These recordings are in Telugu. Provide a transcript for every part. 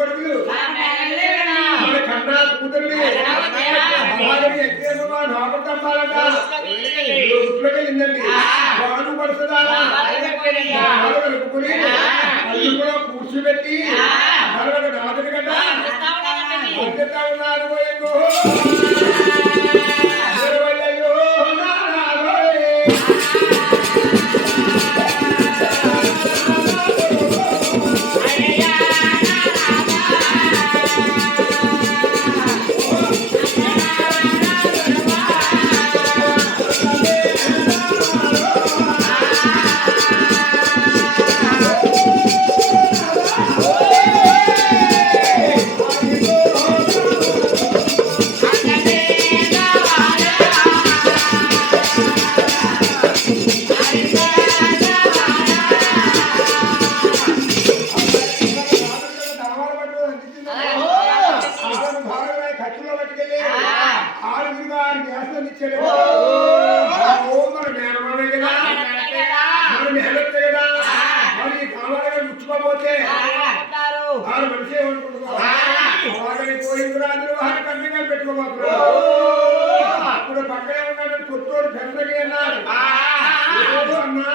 కొడుకులు మన కన్నా కూతురుని నోపడతాంపాలంట ఇంట్లోకెళ్ళిందండి వాడు పడుతుందా కలుపుకుని అల్లు కూడా కూర్చోబెట్టి నాదుడు గడ్డ వద్దెత్తా ఉన్నారు పోయిందో ముచ్చుకోపోతే ఆరు మనిషి పెట్టుకోబోతున్నారు అప్పుడు పక్కనే ఉన్నాడు కొత్తూరు చంద్రగి అన్నారు అన్నా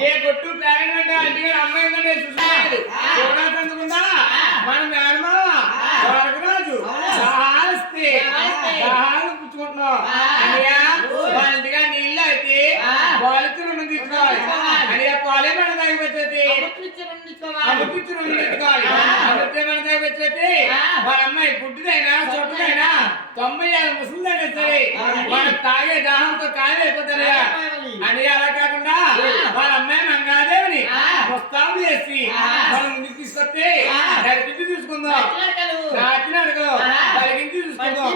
ఏ కొట్టు ప్లాన్ అంటే అంటే అమ్మాయి చూసాడు మన మేనమాజు పుచ్చుకుంటున్నాం ఇంటిగా నీళ్ళు అయితే వాళ్ళకి రుణం తీసుకోవాలి అని పాలే మన తాగిపోతుంది అభిపించి రుణం తీసుకోవాలి అభివృద్ధి మన తాగిపోతుంది వాళ్ళ అమ్మాయి గుడ్డిదైనా చొట్టుదైనా 90 ముసలిదైనా సరే మనం తాగే దాహంతో కాయలైపోతారు అని అలా కాకుండా వాళ్ళ అమ్మాయి మంగాదేవిని ప్రస్తావన చేసి వాళ్ళ ముందుకు తీసుకొస్తే డైరెక్ట్ తీసుకుందాం రాత్రి అడుగు కలిగించి చూసుకుందాం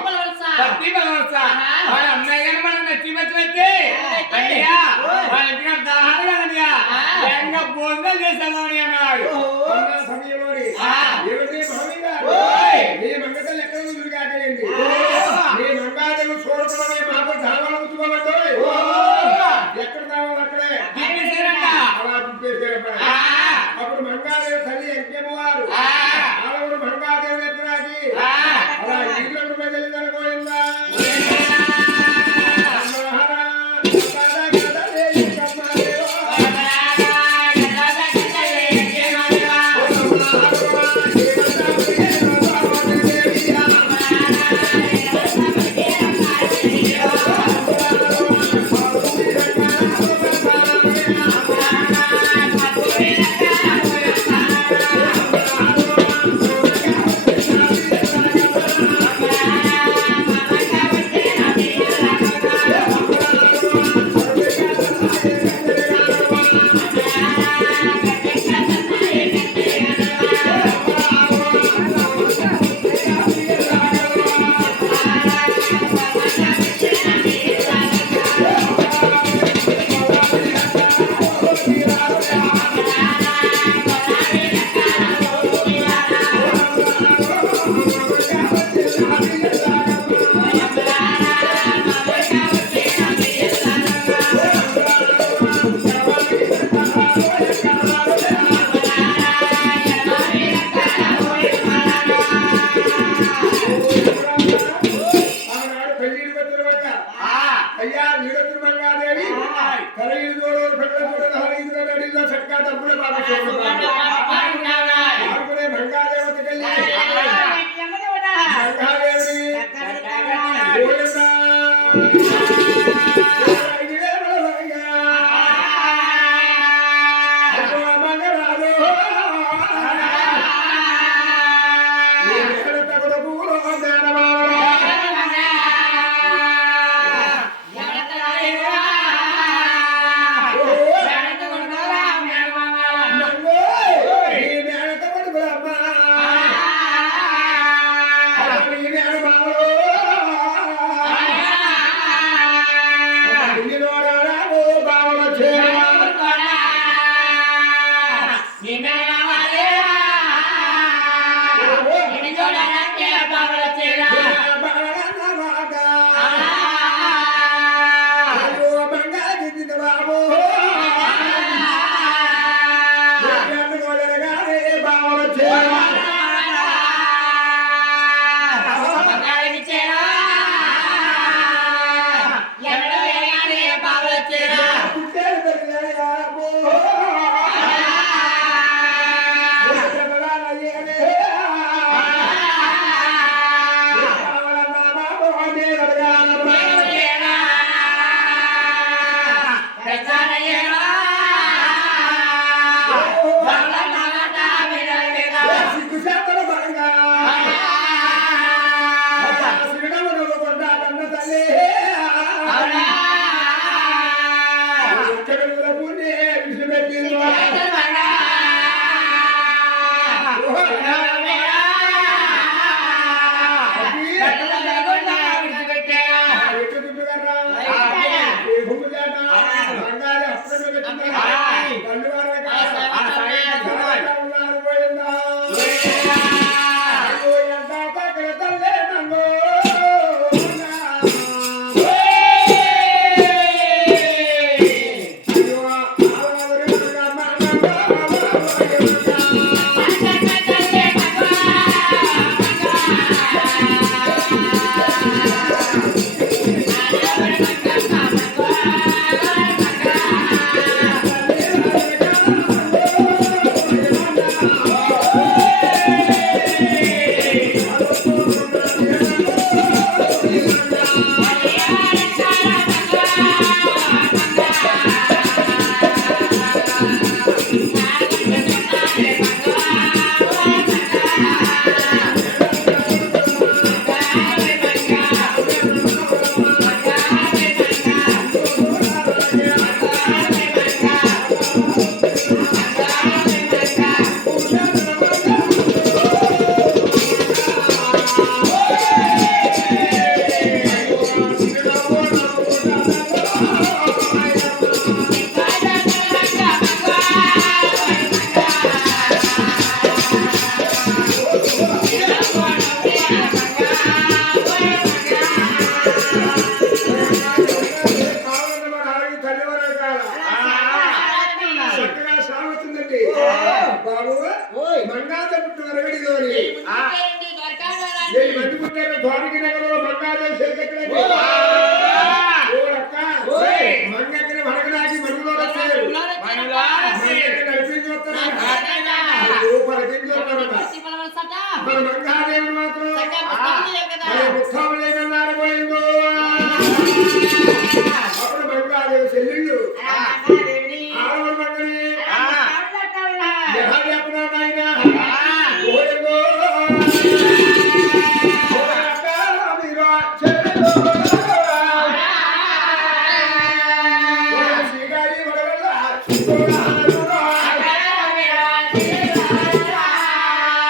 పత్తి బలవలస వాళ్ళ అమ్మాయి కానీ మనం నచ్చి మచ్చినైతే అన్నయ్యా వాళ్ళ ఇంటికి దాహాలు కదన్నయ్యా వేగంగా భోజనాలు చేసేద్దాం అని అన్నాడు సమయంలోని మంగతలు ఎక్కడ ముందు కాటేయండి మీ మంగాదేవి చూడకుండా మాతో దావాలు అవుతున్నామంటే ఎక్కడ దావాలి అక్కడే అలా చూపేసారు అప్పుడు మంగాదేవి తల్లి యజ్ఞమ్మవారు ఆడవారు మంగాదేవి ఎక్కడాకి అలా ఇల్లు ప్రజలిందనుకోయిందా మంగాదేవి చెరుకెక్కడండి